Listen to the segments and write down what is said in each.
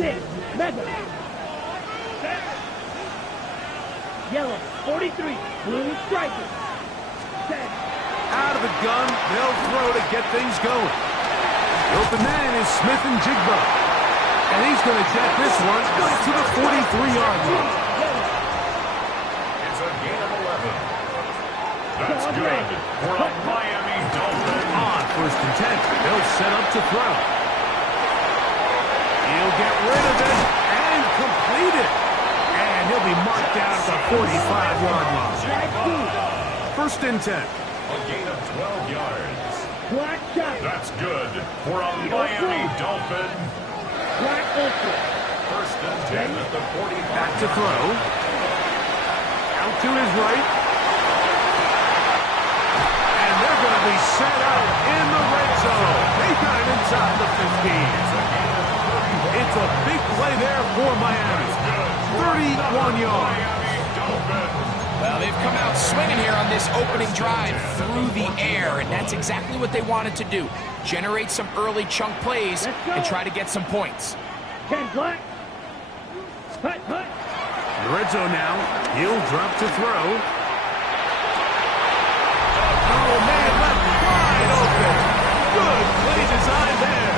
6, Mega. Yellow, 43, blue striker. Set. Out of the gun, they'll throw to get things going. The open man is Smith and Jigba. And he's going to jet this one to the 43-yard line. It's a gain of 11. That's good for a Miami Dolphin. On 1st and 10, they'll set up to throw. He'll get rid of it and complete it. And he'll be marked down at the 45-yard line. 1st and 10. A gain of 12 yards. Black shot. That's good for a Miami Dolphin. Black ultra. 1st and 10 at the 45. Back to throw. Out to his right. And they're going to be set out in the red zone. They got it inside the 15. It's a big play there for Miami. 31 yards. Well, they've come out swinging here on this opening drive through the air, and that's exactly what they wanted to do. Generate some early chunk plays and try to get some points. 10 black. Hut, hut. In the red zone now. He'll drop to throw. Oh, man, left wide open. Good play design there.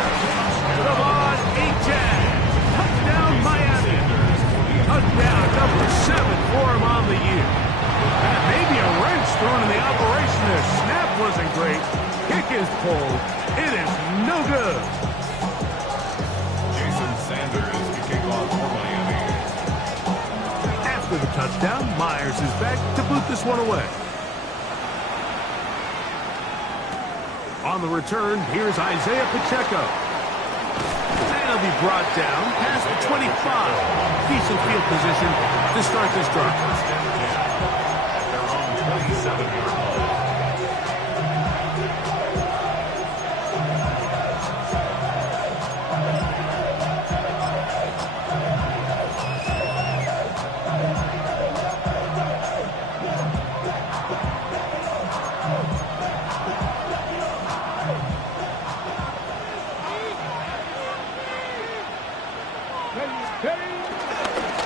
Devon Achane. Touchdown, Miami. Touchdown number 7 for him on the year. And maybe a wrench thrown in the operation there. Snap wasn't great. Kick is pulled. It is no good. Jason Sanders kicking off for Miami. After the touchdown, Myers is back to boot this one away. On the return, here's Isaiah Pacheco. And he'll be brought down past the 25. Decent field position to start this drive. Their own 27-yard line.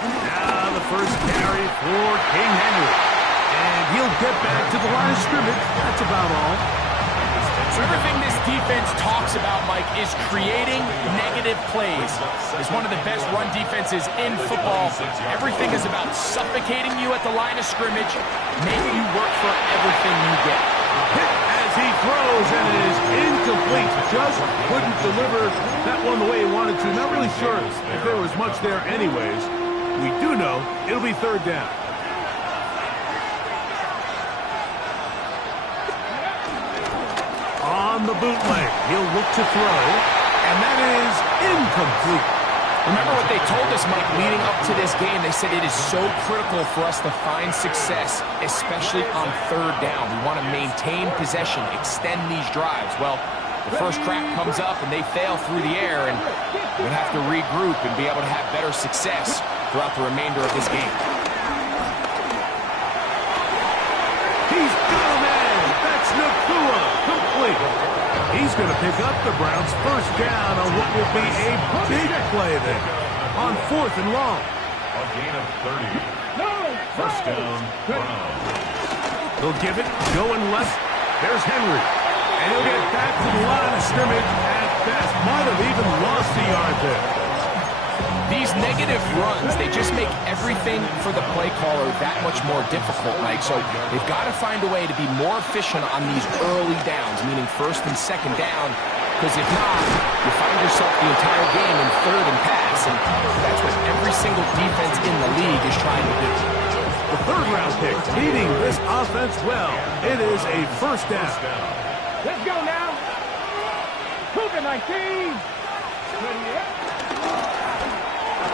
Now the first carry for King Henry. And he'll get back to the line of scrimmage. That's about all. So everything this defense talks about, Mike, is creating negative plays. It's one of the best run defenses in football. Everything is about suffocating you at the line of scrimmage, making you work for everything you get. Hit as he throws, and it is incomplete. Just couldn't deliver that one the way he wanted to. Not really sure if there was much there anyways. We do know it'll be 3rd down. On the bootleg, he'll look to throw, and that is incomplete. Remember what they told us, Mike, leading up to this game. They said it is so critical for us to find success, especially on 3rd down. We want to maintain possession, extend these drives. Well, the first crack comes up, and they fail through the air, and we're going to have to regroup and be able to have better success throughout the remainder of this game. He's got a man. That's Nakua. Complete. He's going to pick up the Browns' first down on what will be a big play there on 4th and long. A gain of 30. First down, Browns. He'll give it, going left. There's Henry. And he'll get back to the line of scrimmage at best. Might have even lost a yard there. These negative runs, they just make everything for the play caller that much more difficult, Mike. So they've got to find a way to be more efficient on these early downs, meaning 1st and 2nd down, because if not, you find yourself the entire game in 3rd and pass, and that's what every single defense in the league is trying to do. The 3rd-round pick leading this offense well. It is a first down. Let's go now. Cougar 19.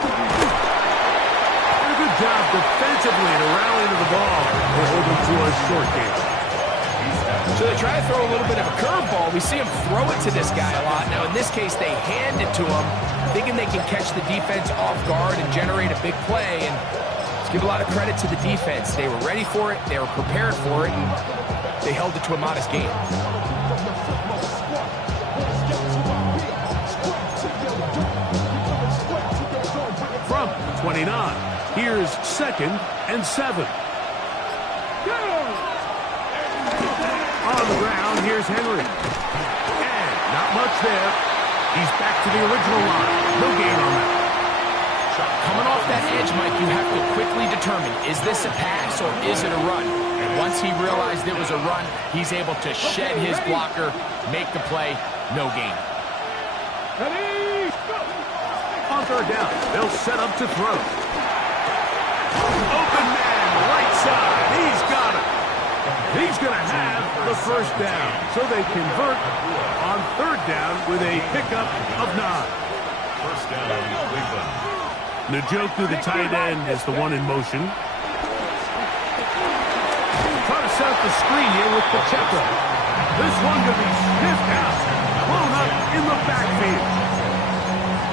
And a good job defensively to rally to the ball. They hold them to a short game. So they try to throw a little bit of a curveball. We see him throw it to this guy a lot. Now, in this case, they hand it to him, thinking they can catch the defense off guard and generate a big play. And let's give a lot of credit to the defense. They were ready for it. They were prepared for it. And they held it to a modest game. 29. Here's 2nd and 7. Go! On the ground, here's Henry. And not much there. He's back to the original line. No gain on that. Coming off that edge, Mike, you have to quickly determine, is this a pass or is it a run? And once he realized it was a run, he's able to shed his blocker, make the play, no gain. Ready? Go! On 3rd down, they'll set up to throw. Open man, right side. He's got it. He's going to have the 1st down. So they convert on 3rd down with a pickup of 9. First down, Cleveland. Njoku, the tight end, is the one in motion. Trying to set up the screen here with Pacheco. This one going to be sniffed out. Blown up in the backfield.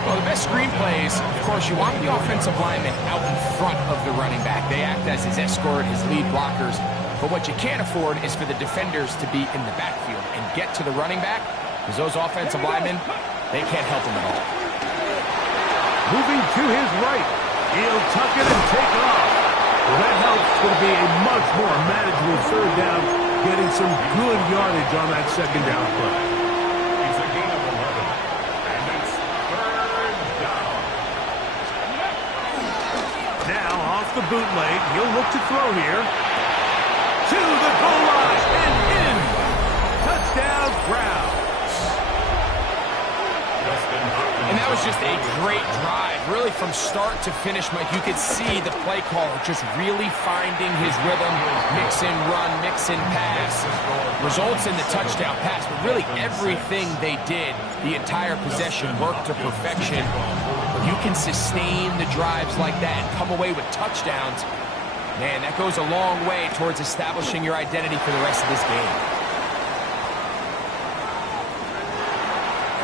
Well, the best screen plays, of course, you want the offensive lineman out in front of the running back. They act as his escort, his lead blockers. But what you can't afford is for the defenders to be in the backfield and get to the running back, because those offensive linemen, they can't help him at all. Moving to his right. He'll tuck it and take off. Well, that helps. It's going to be a much more manageable 3rd down, getting some good yardage on that 2nd down play. It's a gain of 11. And it's 3rd down. Now, off the bootleg, he'll look to throw here. To the goal line and in. Touchdown, Browns. And that was just a great drive. Really, from start to finish, Mike, you could see the play caller just really finding his rhythm. Mix in run, mix in pass. Results in the touchdown pass. But really, everything they did, the entire possession, worked to perfection. When you can sustain the drives like that and come away with touchdowns, man, that goes a long way towards establishing your identity for the rest of this game.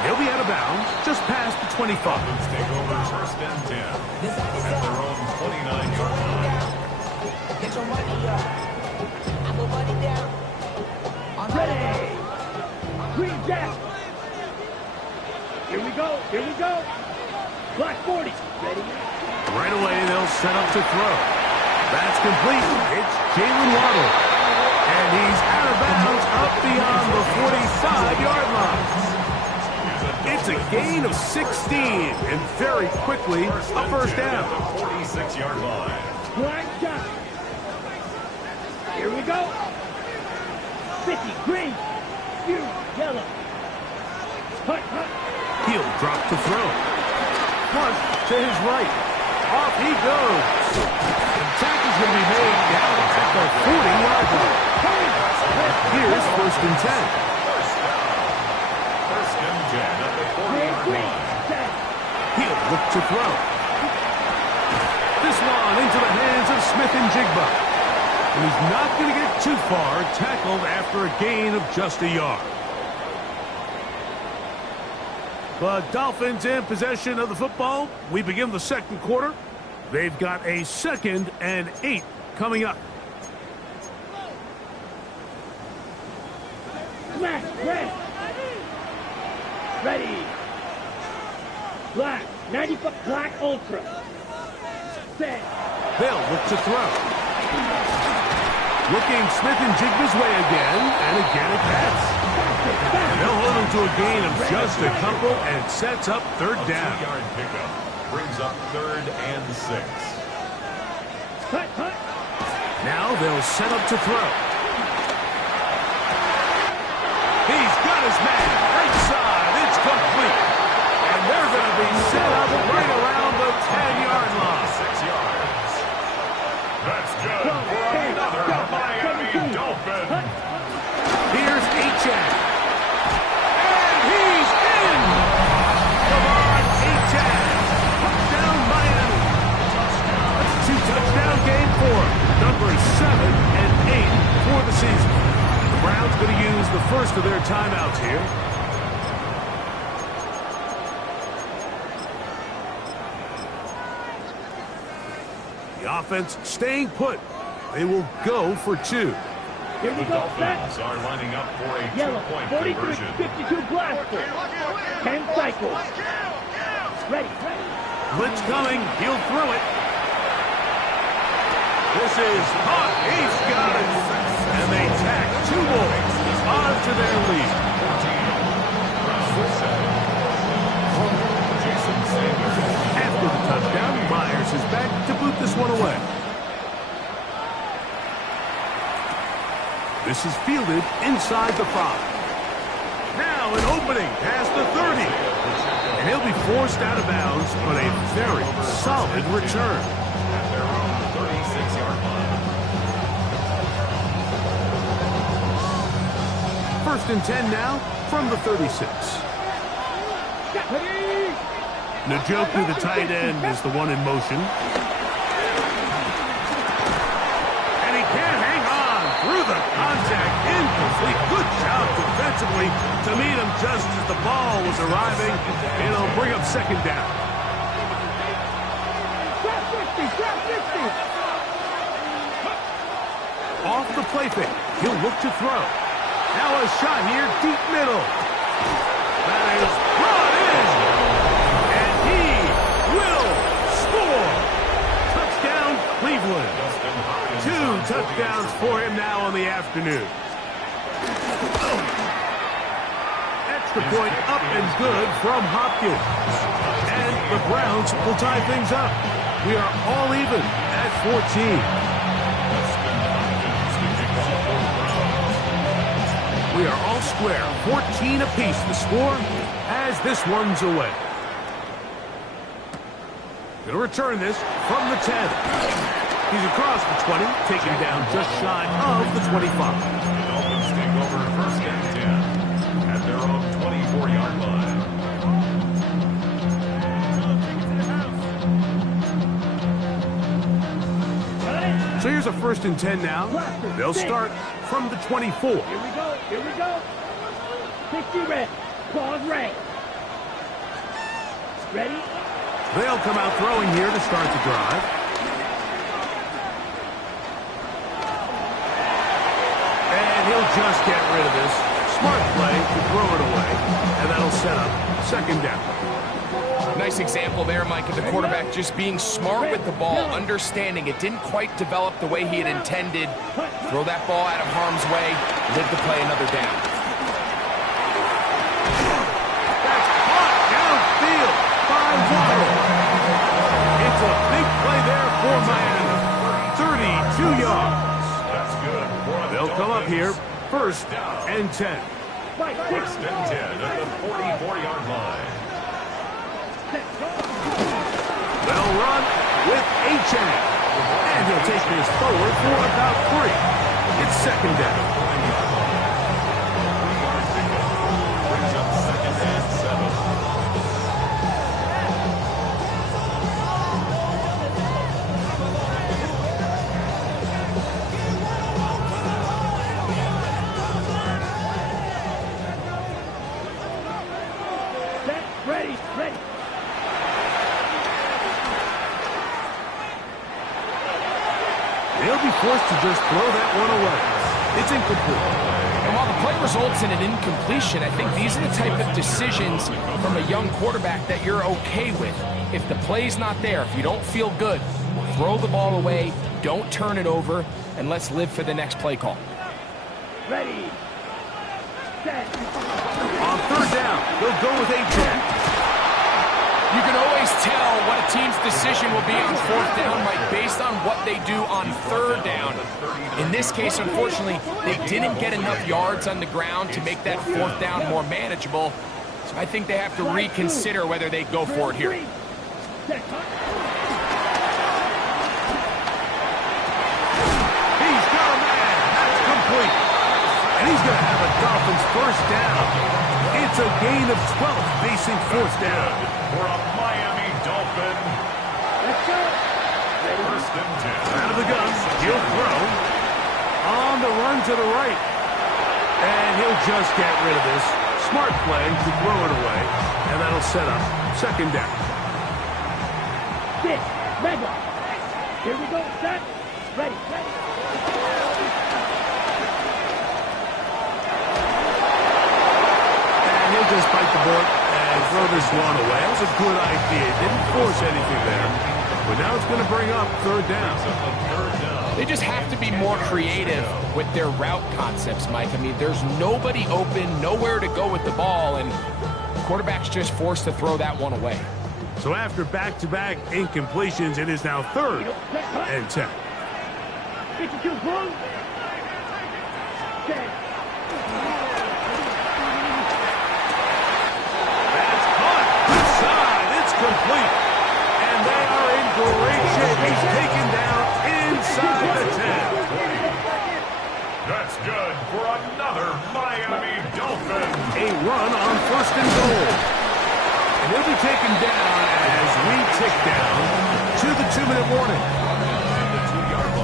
He'll be out of bounds, just past the 25. Dolphins take over 1st and 10 at their own 29-yard line. Get your money up. I put money down. Ready! Green Jack! Here we go, here we go! Black 40, ready? Right away, they'll set up to throw. That's complete. It's Jalen Waddle. And he's out of bounds up beyond the 45-yard line. It's a gain of 16, and very quickly, a 1st down. 46-yard line. Black shot. Here we go. 50, green, blue, yellow. Hut, hut. He'll drop to throw. Punt to his right. Off he goes. The tackle's going to be made down at the 40-yard line. Here's 1st and 10. First and 10 at the 40-yard line. He'll look to throw. This one into the hands of Smith and Jigba. And he's not going to get too far, tackled after a gain of just a yard. The Dolphins in possession of the football. We begin the 2nd quarter. They've got a 2nd and 8 coming up. Black, red. Ready. Black, 95, black ultra. Set. They'll look to throw. Looking Smith and Jigba's way again, and again a pass. And they'll hold him to a gain of just a couple and sets up 3rd down. 2-yard pickup brings up 3rd and 6. Hut, hut. Now they'll set up to throw. He's got his man. Right side. It's complete. And they're going to be set up right around the 10-yard line. 6 yards. That's good for another Miami Dolphin. Here's Achane. And he's in. Come on, Achane. Touchdown, Miami. That's a 2-touchdown game for him. Number 7 and 8 for the season. The Browns going to use the first of their timeouts here. The offense staying put. They will go for 2. Here we The go, Dolphins set. are lining up for a Yellow, 2-point 43, conversion. 52 blaster. 10 cycles. Ready, ready. Blitz coming. He'll throw it. This is caught. He's got it. And they tack 2 more onto their lead. After the touchdown, Myers is back to boot this one away. This is fielded inside the 5. Now an opening past the 30. And he'll be forced out of bounds on a very solid return. At their own 36-yard line. First and 10 now from the 36. Njoku, the tight end, is the one in motion. And he can't hang on through the contact. Incomplete. Good job defensively to meet him just as the ball was arriving. And it'll bring up second down. Off the play fake. He'll look to throw. Now a shot here, deep middle. That is brought in. And he will score. Touchdown, Cleveland. 2 touchdowns for him now on the afternoon. Extra point up and good from Hopkins. And the Browns will tie things up. We are all even at 14. We are all square, 14 apiece the score as this one's away. Going to return this from the 10. He's across the 20, taken down just shy of the 25. The Dolphins take over first and 10 at their own 24-yard line. So here's a first and 10 now. They'll start from the 24. Here we go. Here we go. 60 red. Pause red. Ready? They'll come out throwing here to start the drive. And he'll just get rid of this. Smart play to throw it away. And that'll set up second down. Nice example there, Mike, of the quarterback just being smart with the ball, understanding it didn't quite develop the way he had intended. Throw that ball out of harm's way, live to play another down. That's caught downfield by Waddle. It's a big play there for Miami. 32 yards. That's good. They'll come up here, first and 10. First and 10 at the 44-yard line. They'll run with Achane. And he'll take this forward for about 3. It's second down. Brings up second and 7. Set. Ready. Ready. They'll be forced to just throw that one away. It's incomplete. And while the play results in an incompletion, I think these are the type of decisions from a young quarterback that you're okay with. If the play's not there, if you don't feel good, throw the ball away, don't turn it over, and let's live for the next play call. Ready. Set. On third down, they'll go with Achane. You can always tell what a team's decision will be on fourth down, Mike, based on what they do on third down. In this case, unfortunately, they didn't get enough yards on the ground to make that fourth down more manageable. So I think they have to reconsider whether they go for it here. He's got a man. That's complete. And he's going to have a Dolphins first down. It's a gain of 12 facing fourth down. For a Miami Dolphin. Let's go. First and 10. Out of the gun, he'll throw. On the run to the right. And he'll just get rid of this. Smart play to throw it away. And that'll set up second down. Sit. Red one. Here we go. Set. Ready. Ready. And he'll just bite the board and throw this one away. That was a good idea. Didn't force anything there. But now it's going to bring up third down. They just have to be more creative with their route concepts, Mike. I mean, there's nobody open, nowhere to go with the ball, and the quarterback's just forced to throw that one away. So after back-to-back incompletions, it is now 3rd and 10. 52 Bulls. 10. That's caught. Inside. It's complete. And they are in great shape. He's taken down inside the 10. That's good for another Miami Dolphin. A run on 1st and goal. And he'll be taken down as we tick down to the 2-minute warning.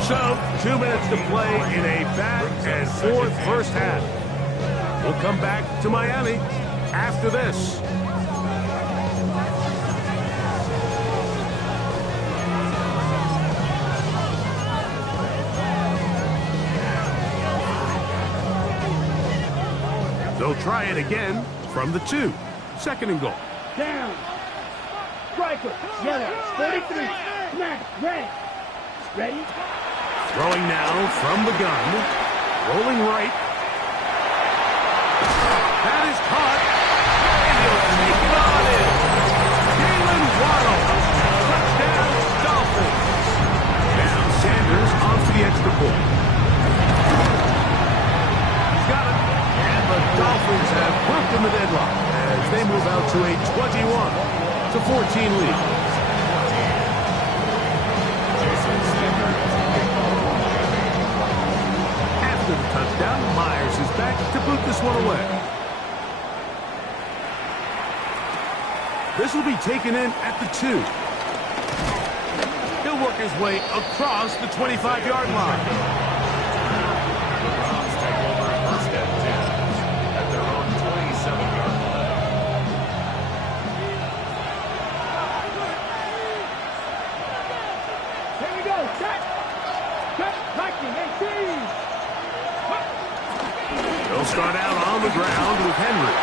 So, 2 minutes to play in a back-and-forth first half. We'll come back to Miami after this. They'll try it again from the 2. 2nd and goal. Down. Striker. Yellow. 43. Smack. Red. Ready? Throwing now from the gun. Rolling right. That is caught. And he'll take it on in. Jalen Waddle. Touchdown, Dolphins. Now Sanders on to the extra point. He's got it. And the Dolphins have broken the deadlock as they move out to a 21-14 lead. After the touchdown, Myers is back to boot this one away. This will be taken in at the 2. He'll work his way across the 25-yard line. They'll start out on the ground with Henry.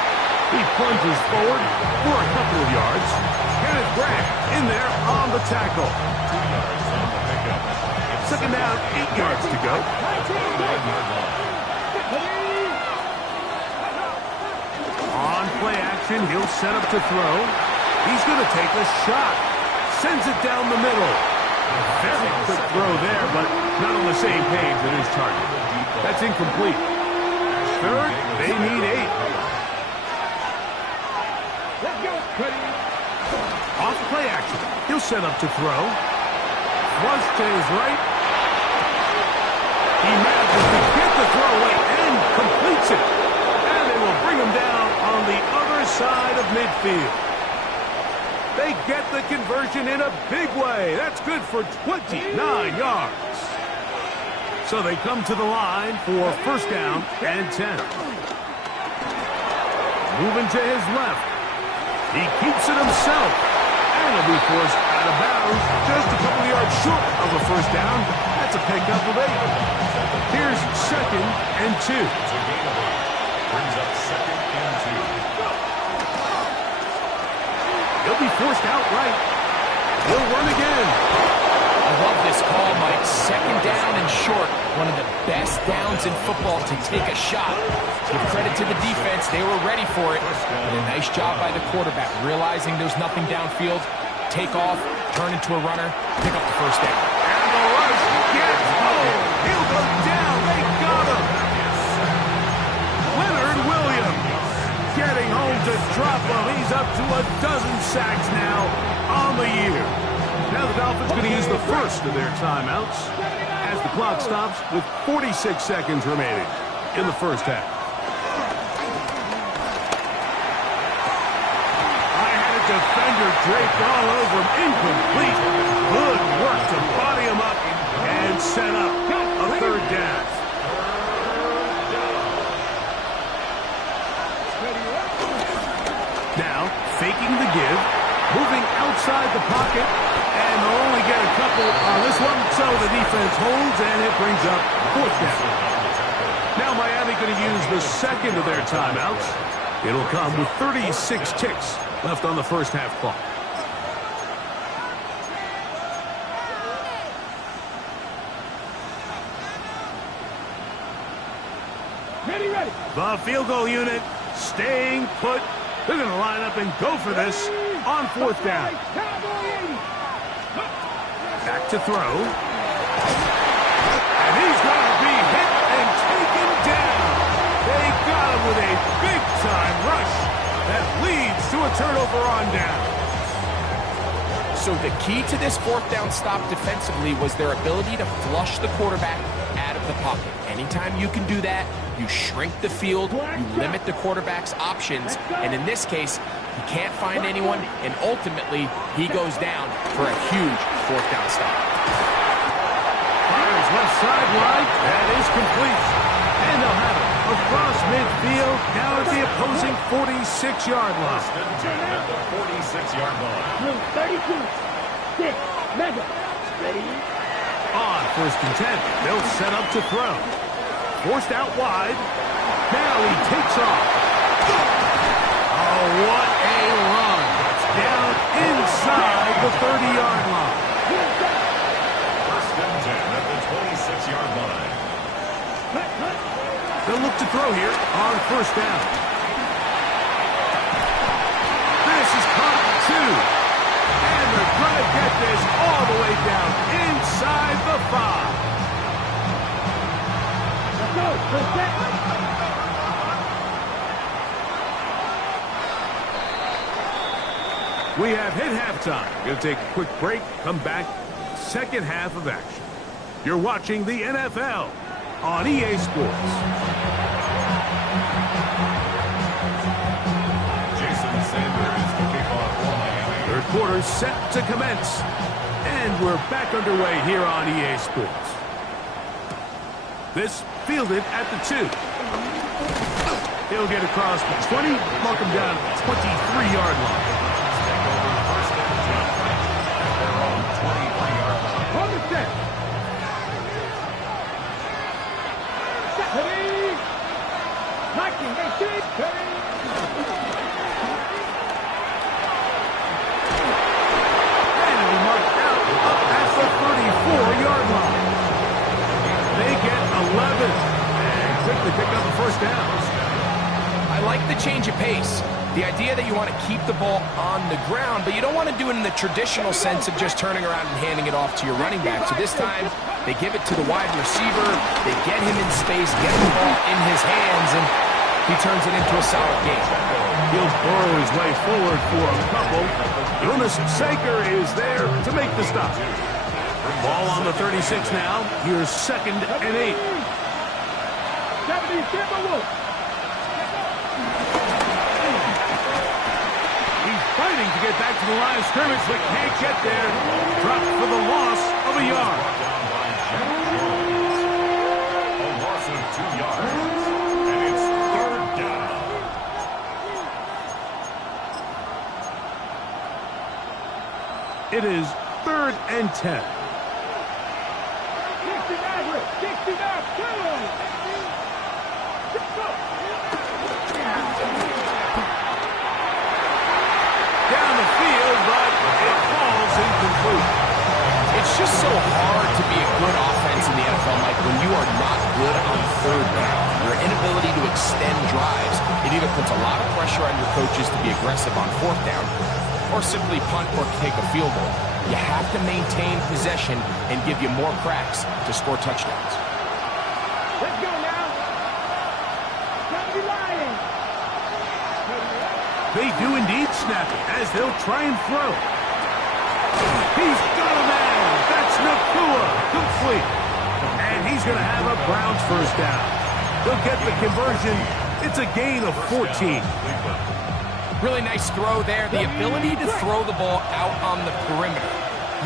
He plunges forward for a couple of yards. Kenneth Grant in there on the tackle. 2nd down, 8 yards to go. On play action, he'll set up to throw. He's going to take a shot. Sends it down the middle. Very quick throw there, but not on the same page with his target. That's incomplete. 3rd, they need 8. Let's go. Off play action. He'll set up to throw. Flush to his right. He manages to get the throw away and completes it. And they will bring him down on the other side of midfield. They get the conversion in a big way. That's good for 29 yards. So they come to the line for 1st down and 10. Moving to his left. He keeps it himself. And he'll be forced out of bounds just a couple of yards short of a 1st down. That's a pickup of 8. Here's 2nd and 2. Brings up 2nd and 2. He'll be forced outright. He'll run again. I love this call, Mike. 2nd down and short. One of the best downs in football to take a shot. Give credit to the defense. They were ready for it. And a nice job by the quarterback, realizing there's nothing downfield. Take off, turn into a runner, pick up the 1st down. And the rush gets home. He'll go down. They got him. Leonard Williams getting home to drop him. He's up to a dozen sacks now on the year. Now the Dolphins going to use the first of their timeouts as the clock stops with 46 seconds remaining in the first half. I had a defender draped all over him. Incomplete. Good work to body him up and set up a 3rd down. Now, faking the give, moving outside the pocket, and they'll only get a couple on this one, so the defense holds, and it brings up 4th down. Now Miami going to use the 2nd of their timeouts. It'll come with 36 ticks left on the first half clock. Ready, ready. The field goal unit staying put. They're going to line up and go for this on fourth down. Cowboy 80. Back to throw. And he's going to be hit and taken down. They got him with a big-time rush that leads to a turnover on down. So the key to this fourth down stop defensively was their ability to flush the quarterback out of the pocket. Anytime you can do that, you shrink the field, you limit the quarterback's options, and in this case, he can't find anyone, and ultimately, he goes down for a huge fourth down stop. Fires left sideline. That is complete. And they'll have it across midfield down at the opposing 46-yard line. First and 10 at the 46-yard line. Blue 32. 6. Mega. Ready. On first and 10, they'll set up to throw. Forced out wide. Now he takes off. Oh, what a run. Down inside the 30-yard line. First and 10 at the 26-yard line. They'll look to throw here on first down. This is caught two. And they're going to get this all the way down inside the 5. Let's go. Let's get. We have hit halftime. Going to take a quick break, come back, second half of action. You're watching the NFL on EA Sports. Jason Sanders to kick off for Miami. Third quarter set to commence. And we're back underway here on EA Sports. This fielded at the 2. He'll get across the 20, mark him down at the 23-yard line. Take over first and 10 at their own 23-yard line. Hold the set. Ready. Knocking. They shoot. Ready. And it'll be marked out up at the 34-yard line. They get 11 and quickly pick up the first down. I like the change of pace. The idea that you want to keep the ball on the ground, but you don't want to do it in the traditional sense of just turning around and handing it off to your running back. So this time, they give it to the wide receiver, they get him in space, get the ball in his hands, and he turns it into a solid game. He'll burrow his way forward for a couple. Jonas Saker is there to make the stop. Ball on the 36 now. Here's second and 8. 70 Timberwolves. He's fighting to get back to the line of scrimmage, but can't get there. Dropped for the loss of a yard. Down by Jack Jones. A loss of 2 yards. And it's third down. It is third and 10. 69, 69, kill him. Let's go. Down the field, but it falls incomplete. It's just so hard to be a good offense in the NFL, Mike, when you are not good on third down. Your inability to extend drives, it either puts a lot of pressure on your coaches to be aggressive on fourth down, or simply punt or kick a field goal. You have to maintain possession and give you more cracks to score touchdowns. Let's go now. Gotta be lying. They do indeed snap it as they'll try and throw. He's got a man. That's Nakua. Complete. And he's going to have a Browns first down. They'll get the conversion. It's a gain of 14. Really nice throw there. The ability to throw the ball out on the perimeter.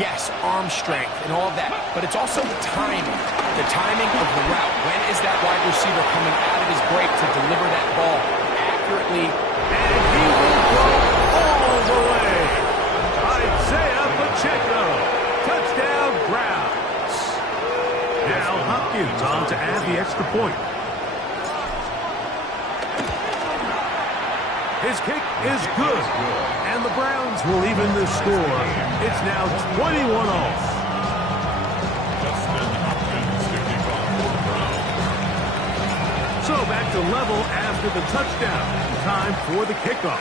Yes, arm strength and all of that, but it's also the timing. The timing of the route. When is that wide receiver coming out of his break to deliver that ball accurately? And he will go all the way. Isaiah Pacheco. Touchdown, Browns. Now Hopkins on to add the extra point. His kick is good. And the Browns will even the score. It's now 21 all. So back to level after the touchdown. Time for the kickoff.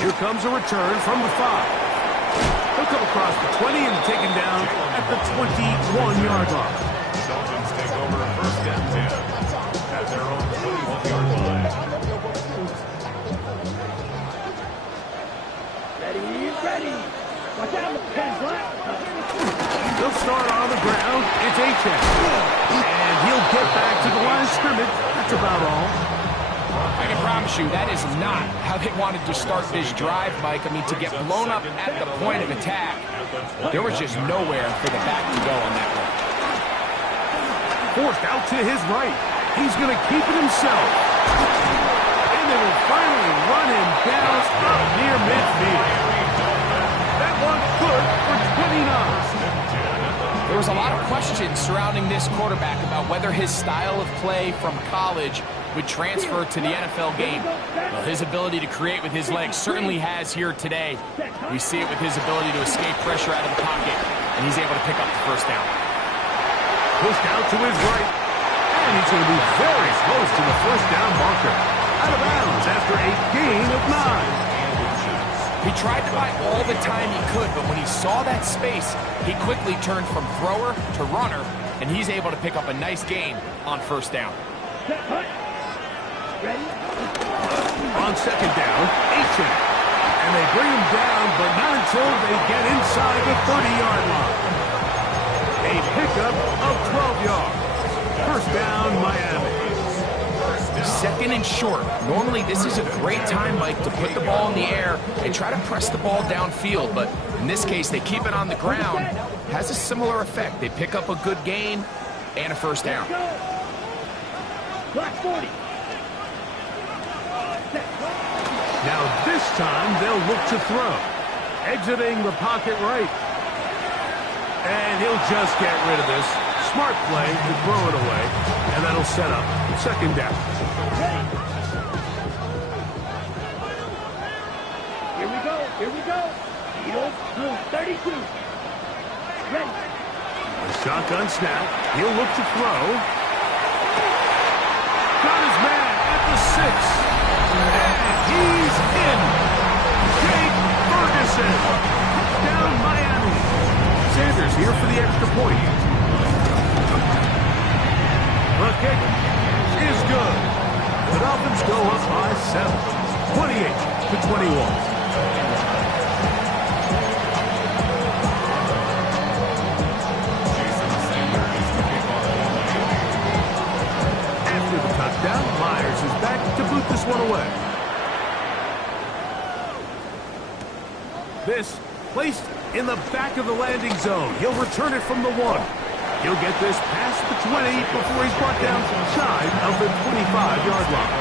Here comes a return from the 5. He'll come across the 20 and taken down at the 21-yard line. Dolphins take over first and 10 at their own 21-yard line. Ready. Watch out, Ken's left. They'll start on the ground. It's Achane. And he'll get back to the line of scrimmage. That's about all. I can promise you that is not how they wanted to start this drive, Mike. I mean, to get blown up at the point of attack, there was just nowhere for the back to go on that one. Forced out to his right. He's going to keep it himself. And they will finally run him down up near midfield. That one good for 29. There was a lot of questions surrounding this quarterback about whether his style of play from college would transfer to the NFL game. Well, his ability to create with his legs certainly has here today. We see it with his ability to escape pressure out of the pocket, and he's able to pick up the first down. Pushed out to his right, and he's going to be very close to the first down marker. Out of bounds after a gain of 9. He tried to buy all the time he could, but when he saw that space, he quickly turned from thrower to runner, and he's able to pick up a nice gain on first down. Ready? On second down, Achane. And they bring him down, but not until they get inside the 30-yard line. A pickup of 12 yards. First down, Miami. Second and short. Normally, this is a great time, Mike, to put the ball in the air and try to press the ball downfield. But in this case, they keep it on the ground. Has a similar effect. They pick up a good gain and a first down. Black 40. Now this time, they'll look to throw. Exiting the pocket right. And he'll just get rid of this. Smart play to throw it away. And that'll set up second down. Here we go. Eagles, blue, 32. Ready. A shotgun snap. He'll look to throw. Got his man at the 6. And he's in. Jake Ferguson. Down Miami. Sanders here for the extra point. The kick is good. The Dolphins go up by 7. 28-21. Touchdown. Myers is back to boot this one away. This placed in the back of the landing zone. He'll return it from the 1. He'll get this past the 20 before he's brought down shy of the 25-yard line.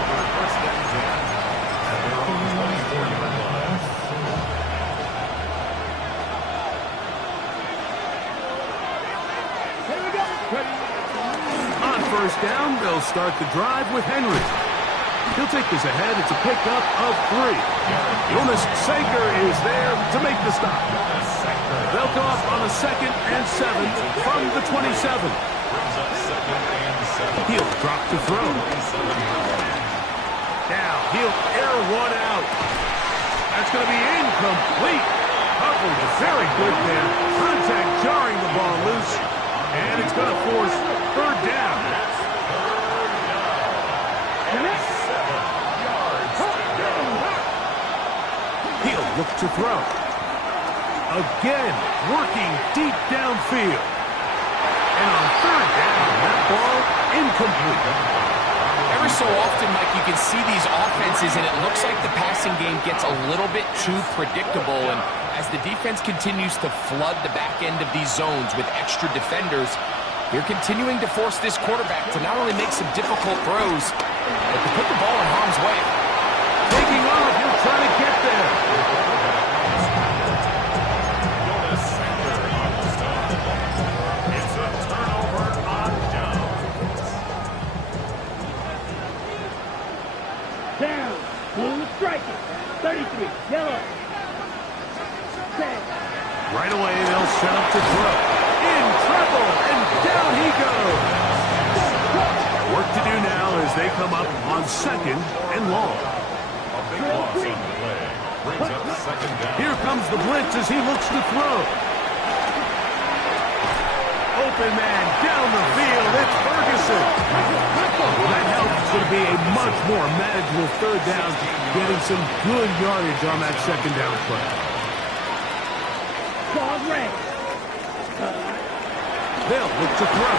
Here we go. On first down, they'll start the drive with Henry. He'll take this ahead. It's a pickup of 3. Jonas Sager is there to make the stop. They'll go up on a 2nd and 7 from the 27. He'll drop to throw. Now he'll air one out. That's going to be incomplete. Coverage is very good there. Contact jarring the ball loose. And it's going to force third down. He'll look to throw. Again, working deep downfield. And on third down, that ball incomplete. Every so often, Mike, you can see these offenses, and it looks like the passing game gets a little bit too predictable. And as the defense continues to flood the back end of these zones with extra defenders, you're continuing to force this quarterback to not only make some difficult throws, but to put the ball in harm's way. Taking off, he'll try to get there. It's a turnover on downs. Right away, they'll set up to throw. In trouble, and down he goes. Work to do now as they come up on 2nd and long. A big loss on the play. Brings up second down. Here comes the blitz as he looks to throw. Open man down the field. It's Ferguson. Well, that helps to be a much more manageable 3rd down, getting some good yardage on that 2nd down play. Pause red. They'll look to throw.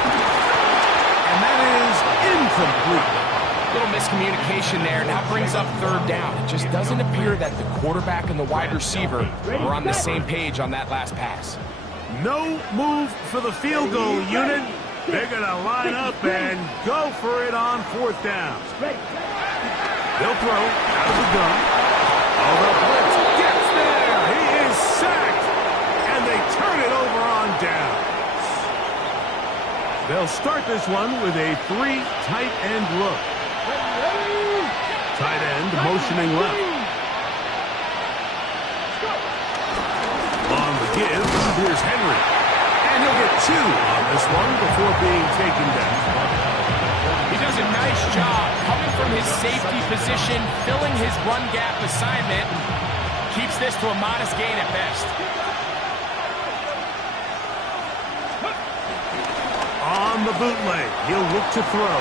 And that is incomplete. Little miscommunication there. Now brings up 3rd down. It just doesn't appear that the quarterback and the wide receiver were on the same page on that last pass. No move for the field goal unit. They're going to line up and go for it on 4th down. They'll throw out of the gun. Oh, the blitz gets there. He is sacked. And they turn it over on down. They'll start this one with a 3 tight end look. Tight end motioning left. On the give, here's Henry. And he'll get 2 on this one before being taken down. He does a nice job coming from his safety position, filling his run gap assignment, keeps this to a modest gain at best. On the bootleg, he'll look to throw.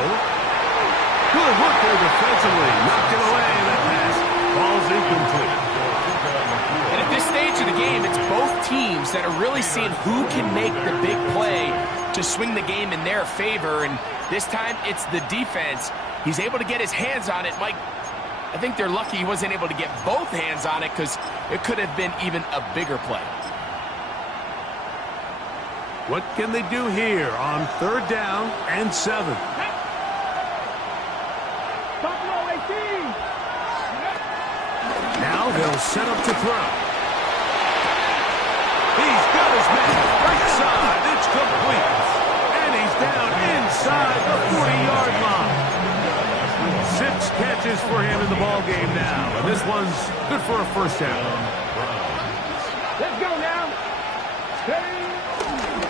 Good work there defensively. Knocked it away. That pass falls incomplete. And at this stage of the game, it's both teams that are really seeing who can make the big play to swing the game in their favor. And this time, it's the defense. He's able to get his hands on it. Mike, I think they're lucky he wasn't able to get both hands on it because it could have been even a bigger play. What can they do here on 3rd down and 7? Now they'll set up to throw. He's got his man right side. It's complete. And he's down inside the 40-yard line. 6 catches for him in the ballgame now. And this one's good for a 1st down. Let's go now.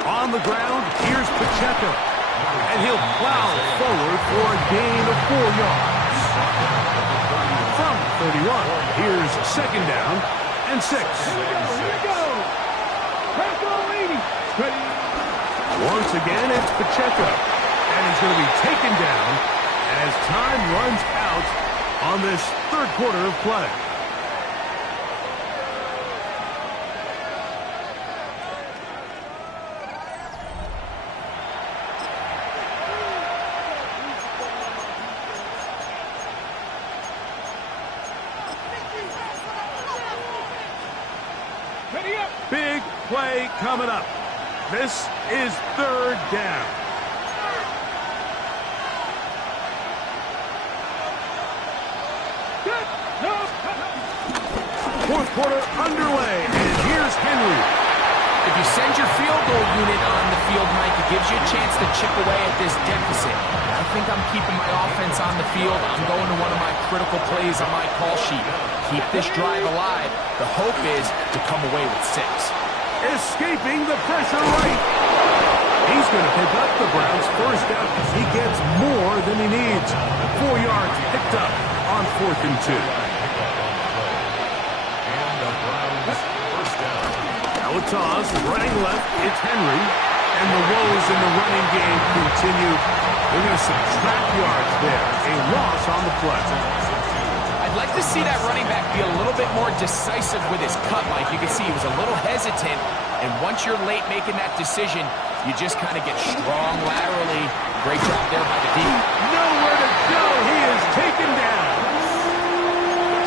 On the ground, here's Pacheco. And he'll plow forward for a gain of 4 yards. From 31, here's 2nd down and 6. Here we go. Once again, it's Pacheco. And he's going to be taken down as time runs out on this 3rd quarter of play. Big play coming up. This is 3rd down. 4th quarter underway, and here's Henry. If you send your field goal unit on the field, Mike, it gives you a chance to chip away at this deficit. I think I'm keeping my offense on the field. I'm going to one of my critical plays on my call sheet. Keep this drive alive. The hope is to come away with 6. Escaping the pressure right. He's going to pick up the Browns' 1st down. He gets more than he needs. 4 yards picked up on 4th and 2. Now a toss, running left, it's Henry. And the woes in the running game continue. They're going to subtract yards there. A loss on the play. I'd like to see that running back be a little bit more decisive with his cut, Mike. You can see he was a little hesitant, and once you're late making that decision, you just kind of get strong laterally. Great job there by the D. Nowhere to go. He is taken down.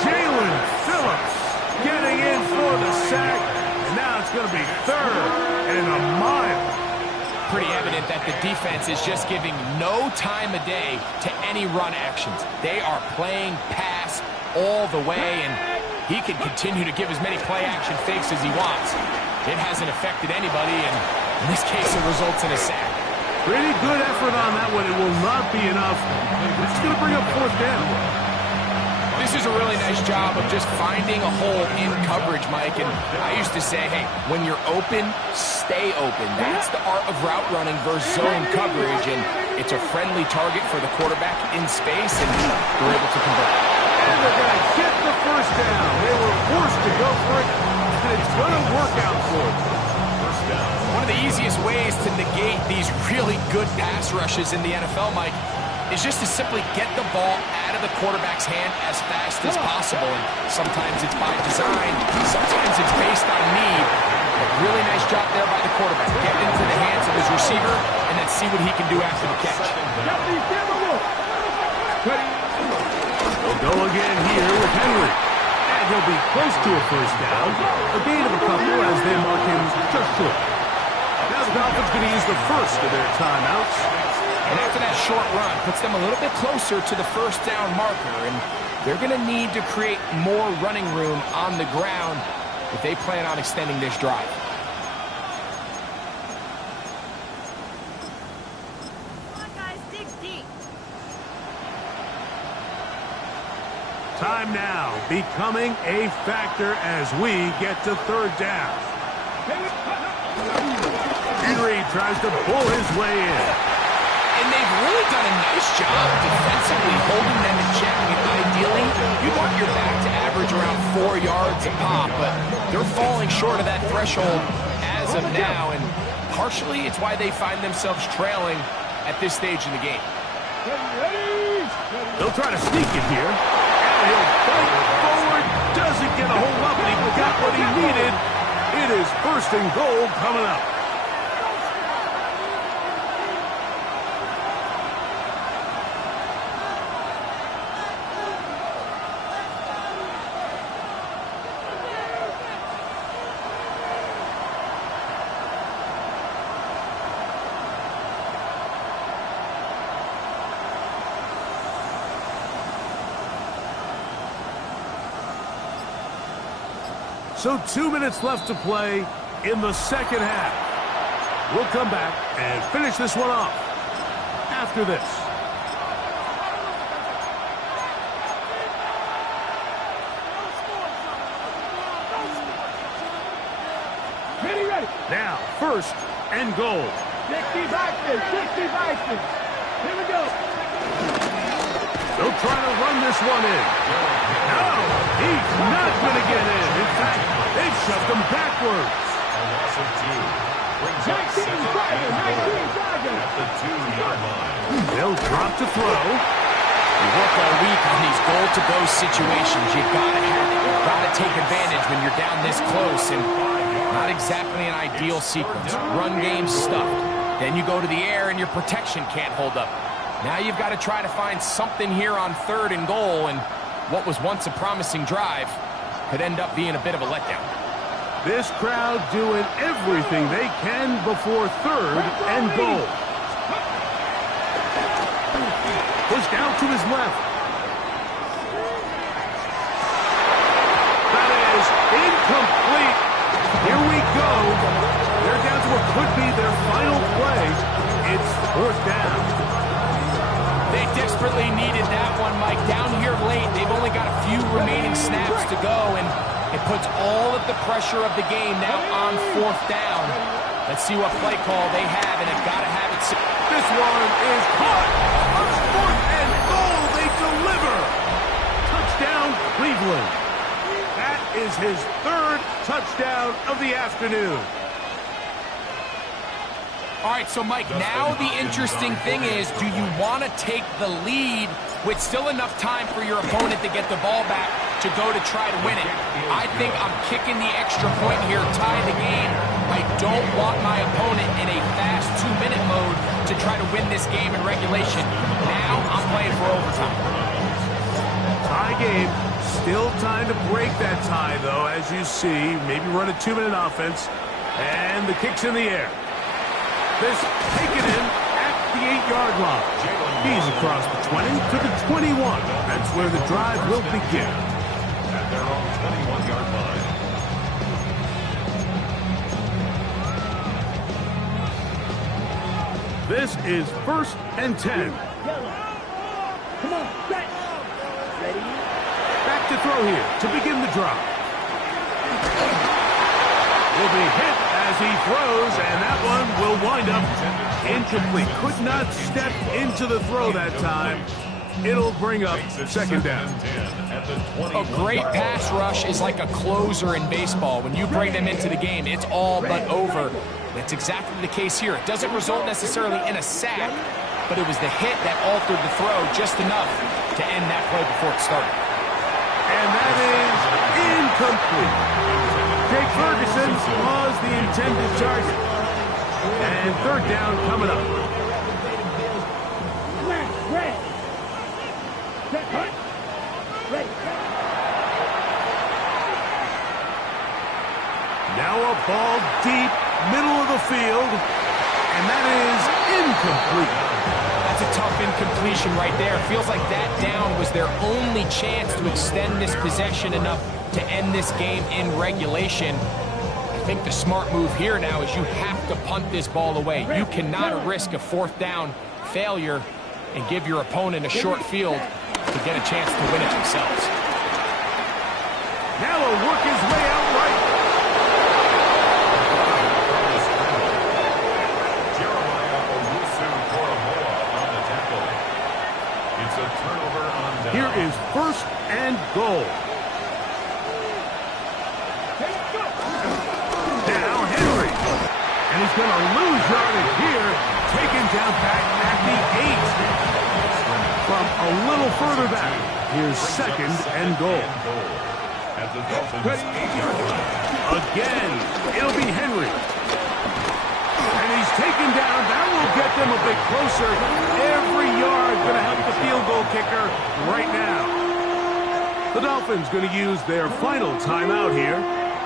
Jalen Phillips getting in for the sack, and now it's going to be 3rd and a mile. Pretty evident that the defense is just giving no time of day to any run actions. They are playing pass all the way, and he can continue to give as many play-action fakes as he wants. It hasn't affected anybody, and in this case, it results in a sack. Pretty good effort on that one. It will not be enough. It's going to bring up 4th down. This This is a really nice job of just finding a hole in coverage, Mike. And I used to say, hey, when you're open, stay open. That's the art of route running versus zone coverage. And it's a friendly target for the quarterback in space, and they're able to convert. And they're going to get the first down. They were forced to go for it, and it's going to work out for them. First down. One of the easiest ways to negate these really good pass rushes in the NFL, Mike, is just to simply get the ball out of the quarterback's hand as fast as possible. And sometimes it's by design, sometimes it's based on need. But really nice job there by the quarterback. Get into the hands of his receiver and then see what he can do after the catch. They'll go again here with Henry. And he'll be close to a first down. A gain of a couple as they mark him just short. Now the Dolphins going to use the first of their timeouts. And after that short run, puts them a little bit closer to the first down marker. And they're going to need to create more running room on the ground if they plan on extending this drive. Come on, guys, dig deep. Time now becoming a factor as we get to third down. Henry tries to pull his way in. And they've really done a nice job defensively holding them in check. I mean, ideally, you want your back to average around 4 yards a pop, but they're falling short of that threshold as of now, and partially it's why they find themselves trailing at this stage in the game. They'll try to sneak it here. And he'll fight forward. Doesn't get a hold up, and he got what he needed. It is first and goal coming up. So 2 minutes left to play in the second half. We'll come back and finish this one off after this. Ready. Now, first and goal. 60 Vikings. Here we go. They'll try to run this one in. No, he's not going to get in. In fact, they've shoved him backwards. A loss of 2. Brings up 19 second Tigers, and 19 goal Tigers. at the 2-yard line. They'll drop to throw. You work all week on these goal-to-go situations. You gotta have it. You gotta take advantage when you're down this close, and not exactly an ideal sequence. Run game stuffed. Then you go to the air and your protection can't hold up. Now you've got to try to find something here on third and goal, and what was once a promising drive could end up being a bit of a letdown. This crowd doing everything they can before third and goal. Pushed out to his left. That is incomplete. Here we go. They're down to what could be their final play. It's fourth down. They desperately needed that one, Mike. Down here late, they've only got a few remaining snaps to go, and it puts all of the pressure of the game now on fourth down. Let's see what play call they have, and they've got to have it. This one is caught. On fourth and goal, they deliver. Touchdown, Cleveland. That is his third touchdown of the afternoon. All right, so Mike, now the interesting thing is, do you want to take the lead with still enough time for your opponent to get the ball back to go to try to win it? I think I'm kicking the extra point here, tie the game. I don't want my opponent in a fast 2-minute mode to try to win this game in regulation. Now I'm playing for overtime. Tie game. Still time to break that tie, though, as you see. Maybe run a 2-minute offense. And the kick's in the air. This taken in at the 8-yard line. He's across the 20 to the 21. That's where the drive will begin. At their own 21-yard line. This is first and 10. Come on, set. Ready. to throw here to begin the drop. Will be hit as he throws, and that one will wind up incomplete. Could not step into the throw that time. It'll bring up second down. A great pass rush is like a closer in baseball. When you bring them into the game, it's all but over. That's exactly the case here. It doesn't result necessarily in a sack, but it was the hit that altered the throw just enough to end that play before it started. And that is incomplete. Jake Ferguson was the intended target. And third down coming up. Red. Set, hut. Ready. Now a ball deep, middle of the field, and that is incomplete. That's a tough incompletion right there. It feels like that down was their only chance to extend this possession enough to end this game in regulation. I think the smart move here now is you have to punt this ball away. You cannot risk a fourth down failure and give your opponent a short field to get a chance to win it themselves. Now he'll work his way out right. Jeremiah Owusu-Koramoah on the tackle. It's a turnover on down. Here is first and goal. Now Henry. And he's going to lose yardage here. Taken down back at the 8. From a little further back, here's second and goal. At the Dolphins' 8-yard line. Again, it'll be Henry. And he's taken down. That will get them a bit closer. Every yard going to help the field goal kicker right now. The Dolphins going to use their final timeout here.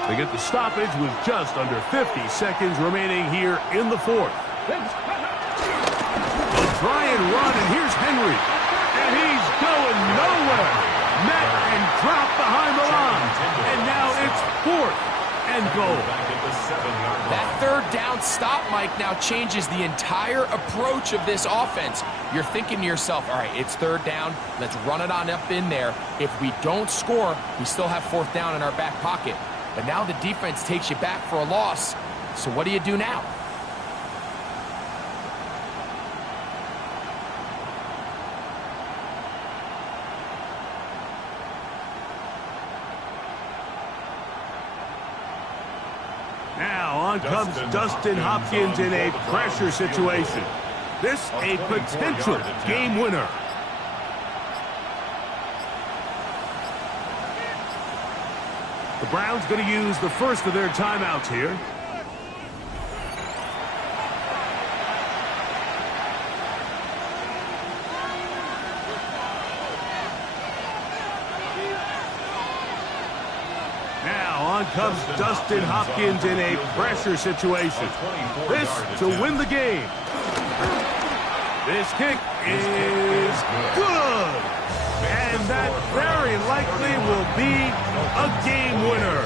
They get the stoppage with just under 50 seconds remaining here in the fourth. They'll try and run, and here's Henry. And he's going nowhere. Met and dropped behind the line. And now it's fourth and goal. Back at the 7-yard line. That third down stop, Mike, now changes the entire approach of this offense. You're thinking to yourself, all right, it's third down. Let's run it on up in there. If we don't score, we still have fourth down in our back pocket. But now the defense takes you back for a loss. So what do you do now? Now on comes Dustin Hopkins in a pressure situation. This a potential game winner. The Browns going to use the first of their timeouts here. Now on comes Dustin Hopkins in a pressure situation. This to win the game. This kick is good. And that very likely will be a game winner.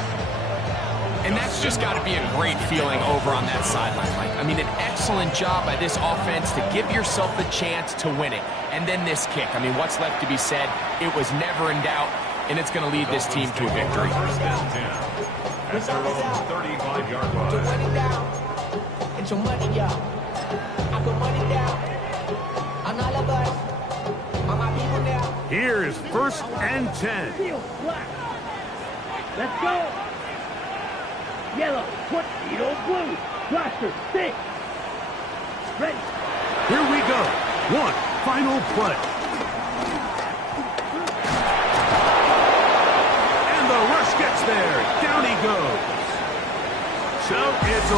And that's just got to be a great feeling over on that sideline, Mike. I mean, an excellent job by this offense to give yourself the chance to win it. And then this kick. I mean, what's left to be said? It was never in doubt, and it's going to lead this team to a victory. First and 10. At their own 35-yard line. Put money down. Get your money, y'all. I put money down. On all of us. On my people now. Here is first and 10. Field black. Let's go. Yellow. Put Edo blue. Blaster. Stick. Ready. Here we go. One final play. And the rush gets there. Down he goes. So it's a